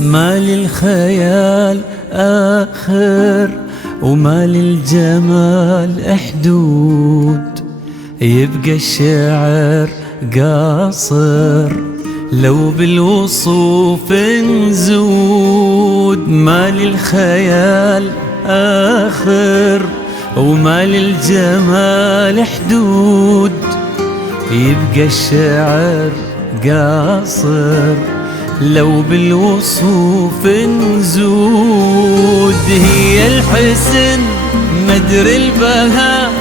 ما للخيال آخر وما للجمال حدود، يبقى الشعر قاصر لو بالوصوف نزود. ما للخيال آخر وما للجمال حدود، يبقى الشعر قاصر لو بالوصوف نزود. هي الحسن مدر البهاء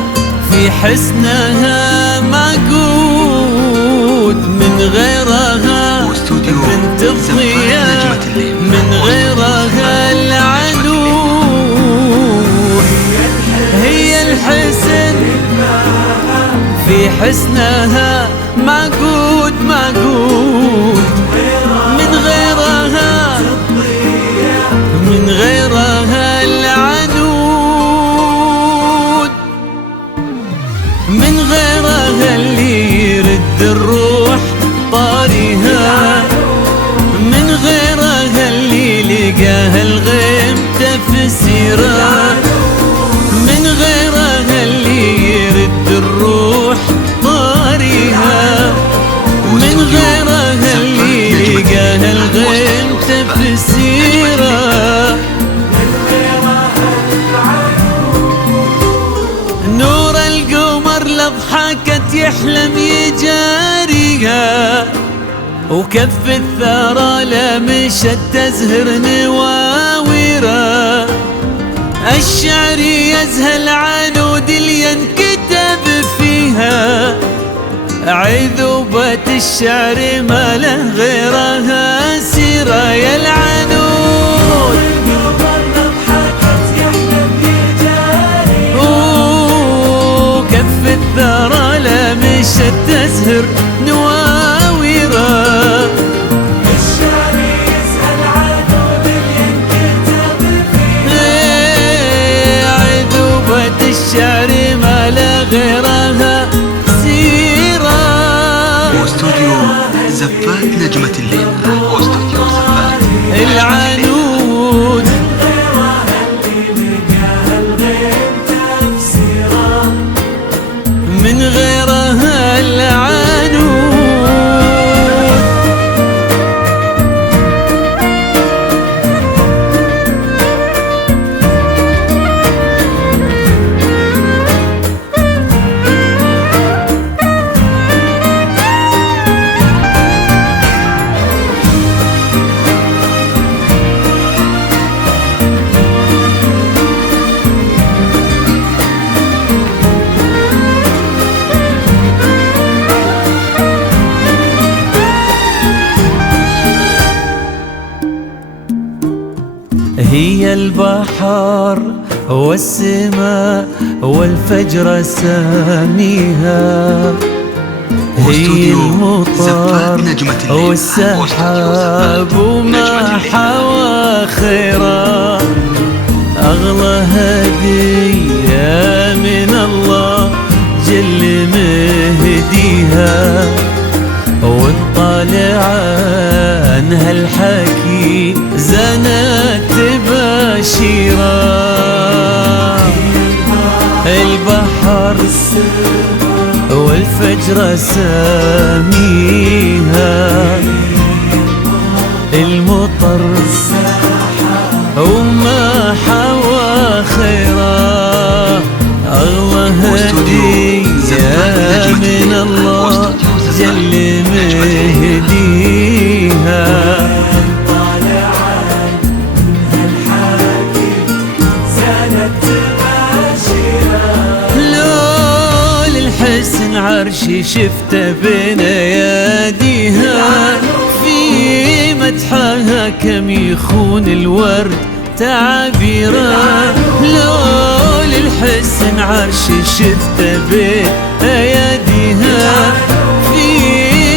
في حسنها معقود، من غيرها بنت الضياء من غيرها العنود. هي الحسن في حسنها معقود معقود، من غيرها العنود، من غيرها اللي يرد الروح طارها، من غيرها اللي لقاها الغيم تفسيرها، من غيرها اللي يرد الروح طارها، من غيرها اللي لقاها الغيم تفسيرها. نور القمر لضحكت يحلم يجاريها، وكف الثرى لمشت تزهر نواويرها. الشعر يزهل عنود اللي ينكتب فيها، عذوبة الشعر ما له غيرها سيرة يا العنود. وكف الثرى لمشت تزهر نواويرها. الشعر يسأل عنود ينكتب فيها، عذوبة الشعر ما له غيرها سيرة. واستوديو زفات نجمة الليل، واستوديو زفات العنود، من غيرها العنود. هي البحر والسماء والفجر ساميها، هي المطر والسحاب وما حوى خيرا. أغلى هدية من الله جل مهديها، واطلع عنها الحكي زنت بشيرا. البحر والفجر ساميها، المطر وما حوى خيرا. أغلى هدية من الله جل مهديها، لول الحسن عرشي شفته بين اياديها. كم يخون الورد تعابيره. لو للحسن عرش شفته بأياديها، في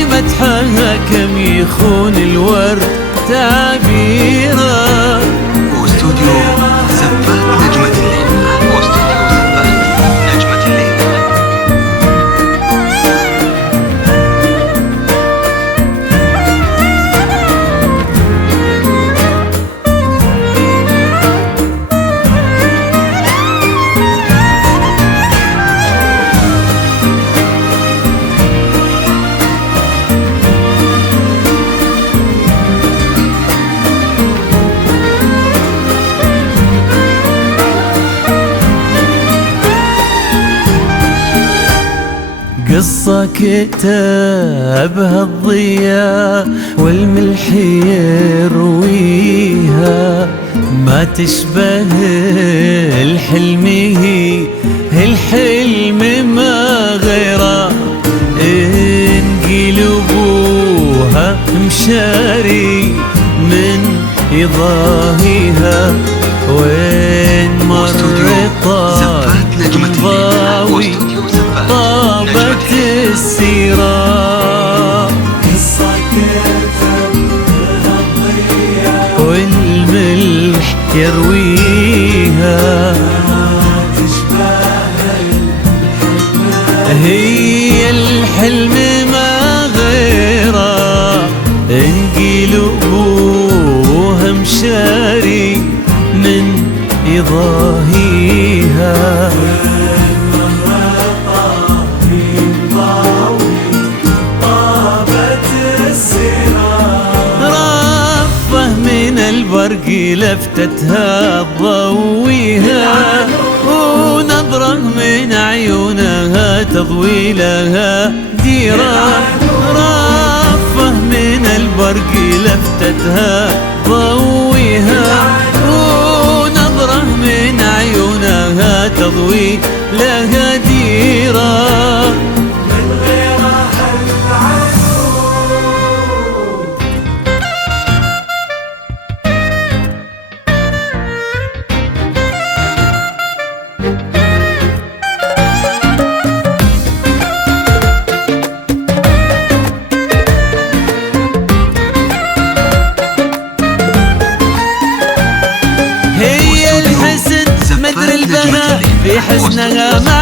مدحها كم يخون الورد تعابيره. واستوديو زفات نجمة الليل، واستوديو زفات نجمة الليل. قصة كتابها الضياء والملح يرويها، ما تشبه الحلم، هي الحلم ما غيره. إن قلبوها مشاري من يضاهيها، وين مر زفات نجمة الليل، طابت السيرة. قصة كتبها الضياء والملح يرويها، تشبه الحلم، هي الحلم ما غيره. إن قلبوها مشاري من يضاهيها، البرق لفتتها تضويها، ونظرة من عيونها تضوي لها ديرة. رافة من البرق لفتتها تضويها، ونظرة من عيونها تضوي لها ديرة. هي الحسن مدري البهاء، في حسنها ما